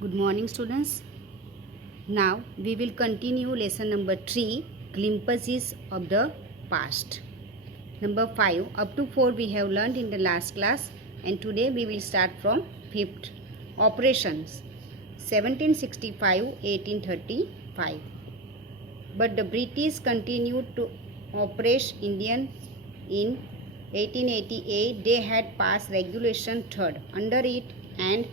Good morning, students. Now we will continue lesson number 3, glimpses of the past. Number 5, up to 4 we have learned in the last class, and today we will start from 5th. Operations 1765-1835. But the British continued to operate Indian in 1888. They had passed regulation 3rd. Under it, and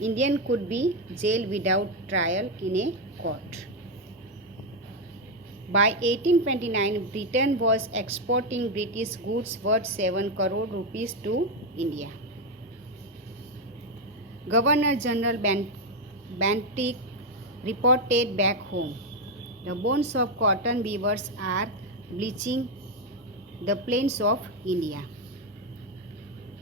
Indian could be jailed without trial in a court. By 1829, Britain was exporting British goods worth 7 crore rupees to India. Governor General Bentinck reported back home. The bones of cotton weavers are bleaching the plains of India.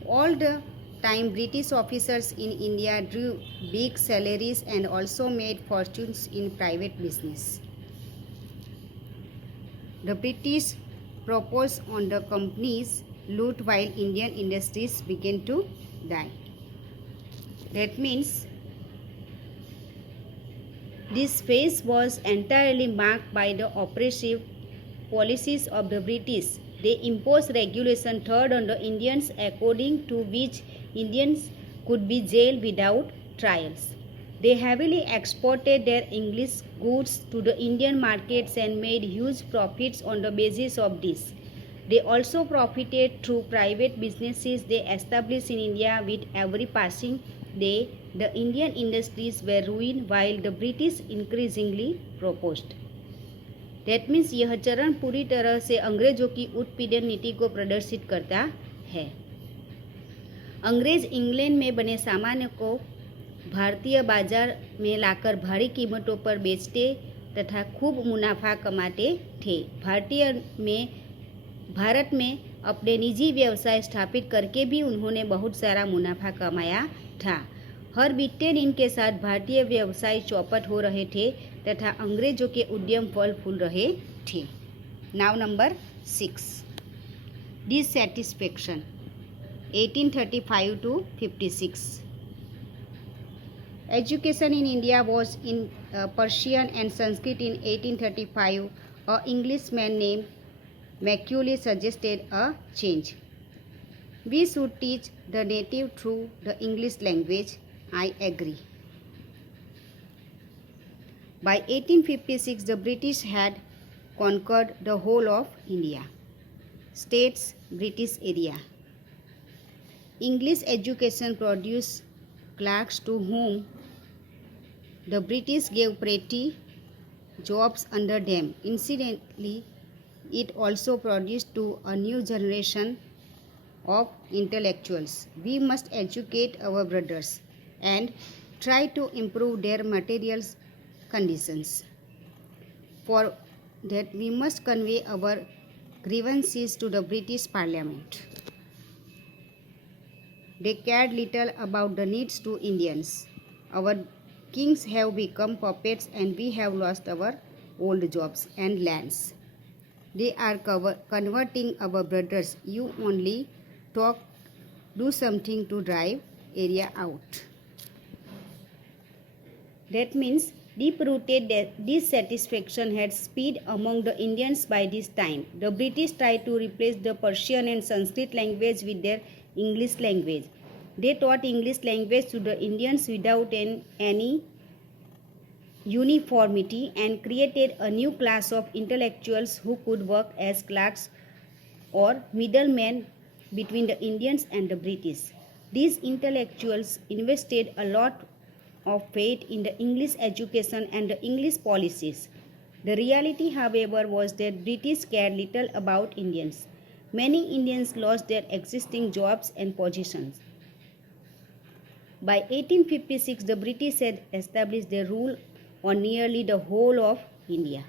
All the time, British officers in India drew big salaries and also made fortunes in private business. The British proposed on the companies loot while Indian industries began to die. That means this phase was entirely marked by the oppressive policies of the British. They imposed regulation 3rd on the Indians, according to which Indians could be jailed without trials. They heavily exported their English goods to the Indian markets and made huge profits on the basis of this. They also profited through private businesses they established in India. With every passing day, the Indian industries were ruined while the British increasingly proposed. That means यह चरण पूरी तरह से अंग्रेजों की उत्पीड़न नीति को प्रदर्शित करता है. अंग्रेज इंग्लैंड में बने सामान को भारतीय बाजार में लाकर भारी कीमतों पर बेचते तथा खूब मुनाफा कमाते थे. भारत में अपने निजी व्यवसाय स्थापित करके भी उन्होंने बहुत सारा मुनाफा कमाया था. हर बीते दिन के साथ भारतीय व्यवसाय चौपट हो रहे थे तथा अंग्रेजों के उद्यम फल फूल रहे थे. Now number 6, dissatisfaction 1835 to 56. Education in India was in Persian and Sanskrit. In 1835, an Englishman named Macaulay suggested a change. We should teach the native through the English language. I agree. By 1856, the British had conquered the whole of India. States, British area. English education produced clerks to whom the British gave pretty jobs under them. Incidentally, it also produced to a new generation of intellectuals. We must educate our brothers and try to improve their material conditions. For that, we must convey our grievances to the British Parliament. They cared little about the needs to Indians. Our kings have become puppets and we have lost our old jobs and lands. They are converting our brothers. You only talk, do something to drive area out. That means deep-rooted dissatisfaction had spread among the Indians by this time. The British tried to replace the Persian and Sanskrit language with their English language. They taught English language to the Indians without any uniformity and created a new class of intellectuals who could work as clerks or middlemen between the Indians and the British. These intellectuals invested a lot of faith in the English education and the English policies. The reality, however, was that British cared little about Indians. Many Indians lost their existing jobs and positions. By 1856, the British had established their rule on nearly the whole of India.